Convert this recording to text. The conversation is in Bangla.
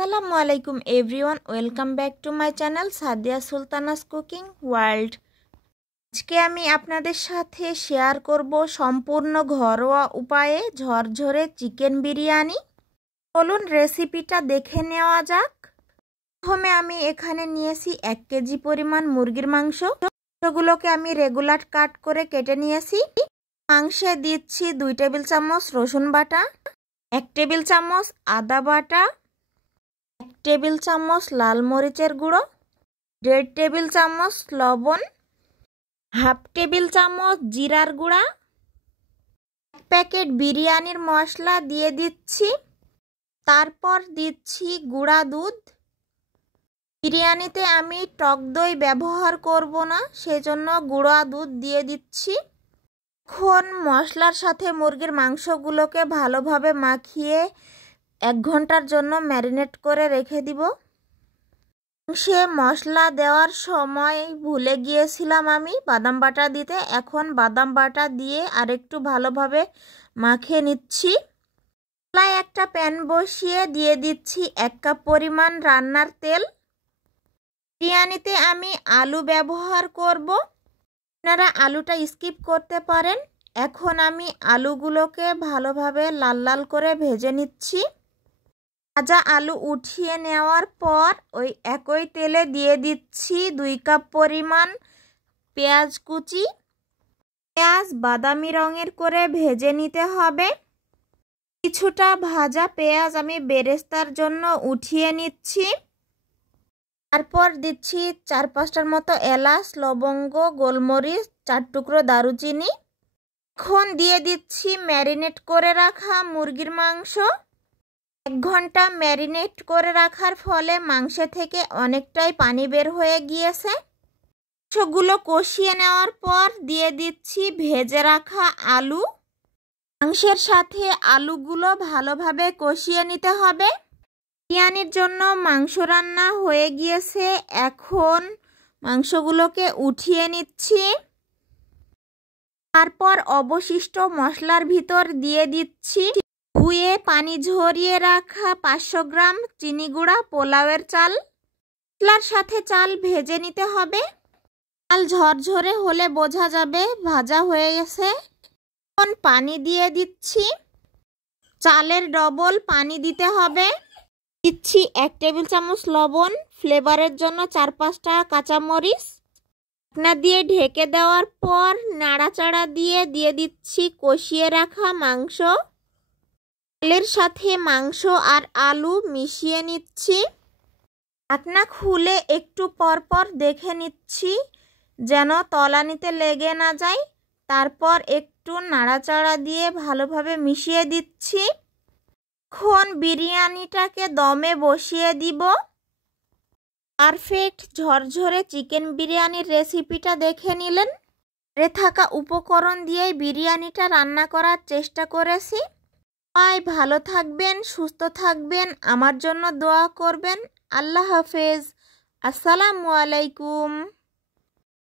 আসসালামু আলাইকুম everyone, welcome back to my channel Sadia Sultana's cooking world. আজকে আমি আপনাদের সাথে শেয়ার করব সম্পূর্ণ ঘরোয়া উপায়ে ঝরঝরে চিকেন বিরিয়ানি। চলুন রেসিপিটা দেখে নেওয়া যাক। প্রথমে আমি এখানে নিয়েছি 1 কেজি পরিমাণ মুরগির মাংস। সেগুলোকে আমি রেগুলার কাট করে কেটে নিয়েছি। মাংসে দিচ্ছি 2 টেবিল চামচ রসুন বাটা, 1 টেবিল চামচ আদা বাটা, 1 টেবিল চামচ লাল মরিচের গুঁড়ো, 1.5 টেবিল চামচ লবণ, 1/2 টেবিল চামচ জিরার গুঁড়া, 1 প্যাকেট বিরিয়ানির মশলা দিয়ে দিচ্ছি। তারপর দিচ্ছি গুঁড়া দুধ। বিরিয়ানিতে আমি টক দই ব্যবহার করব না, সেজন্য গুঁড়া দুধ দিয়ে দিচ্ছি। এখন মশলার সাথে মুরগির মাংসগুলোকে ভালোভাবে মাখিয়ে 1 ঘন্টার জন্য ম্যারিনেট করে রেখে দিব। সে মশলা দেওয়ার সময় ভুলে গিয়েছিলাম আমি বাদাম বাটা দিতে। এখন বাদাম বাটা দিয়ে আরেকটু ভালোভাবে মাখিয়ে নিচ্ছি। চুলায় একটা প্যান বসিয়ে দিয়ে দিচ্ছি 1 কাপ পরিমাণ রান্নার তেল। বিরিয়ানিতে আমি আলু ব্যবহার করব, আপনারা আলুটা স্কিপ করতে পারেন। এখন আমি আলুগুলোকে ভালোভাবে লাল লাল করে ভেজে নিচ্ছি। ভাজা আলু উঠিয়ে নেওয়ার পর ওই একই তেলে দিয়ে দিচ্ছি 2 কাপ পরিমাণ পেঁয়াজ কুচি। পেঁয়াজ বাদামি রঙের করে ভেজে নিতে হবে। কিছুটা ভাজা পেঁয়াজ আমি বেরেস্তার জন্য উঠিয়ে নিচ্ছি। তারপর দিচ্ছি 4-5টার মতো এলাচ, লবঙ্গ, গোলমরিচ, 4 টুকরো দারুচিনি। এখন দিয়ে দিচ্ছি ম্যারিনেট করে রাখা মুরগির মাংস। 1 ঘন্টা ম্যারিনেট করে রাখার ফলে মাংস থেকে অনেকটাই পানি বের হয়ে গিয়েছে। মাংসগুলো কষিয়ে নেওয়ার পর দিয়ে দিচ্ছি ভেজে রাখা আলু। মাংসের সাথে আলুগুলো ভালোভাবে কষিয়ে নিতে হবে। বিরিয়ানির জন্য মাংস রান্না হয়ে গিয়েছে। এখন মাংসগুলোকে উঠিয়ে নিচ্ছি। তারপর অবশিষ্ট মশলার ভিতর দিয়ে দিচ্ছি ধুয়ে পানি ঝরিয়ে রাখা 500 গ্রাম চিনি গুঁড়া পোলাওয়ের চাল। মশলার সাথে চাল ভেজে নিতে হবে। চাল ঝরঝরে হলে বোঝা যাবে ভাজা হয়ে গেছে। এখন পানি দিয়ে দিচ্ছি। চালের ডবল পানি দিতে হবে। দিচ্ছি 1 টেবিল চামচ লবণ, ফ্লেভারের জন্য 4-5টা কাঁচামরিচ। ঢাকনা দিয়ে ঢেকে দেওয়ার পর নাড়াচাড়া দিয়ে দিচ্ছি কষিয়ে রাখা মাংস। চালের সাথে মাংস আর আলু মিশিয়ে নিচ্ছি। ঢাকনা খুলে একটু পরপর দেখে নিচ্ছি যেন তলানিতে লেগে না যায়। তারপর একটু নাড়াচাড়া দিয়ে ভালোভাবে মিশিয়ে দিচ্ছি। এখন বিরিয়ানিটাকে দমে বসিয়ে দিব। পারফেক্ট ঝরঝরে চিকেন বিরিয়ানির রেসিপিটা দেখে নিলেন। ঘরে থাকা উপকরণ দিয়েই বিরিয়ানিটা রান্না করার চেষ্টা করেছি। সবাই ভালো থাকবেন, সুস্থ থাকবেন, আমার জন্য দোয়া করবেন। আল্লাহ হাফেজ। আসসালামু আলাইকুম।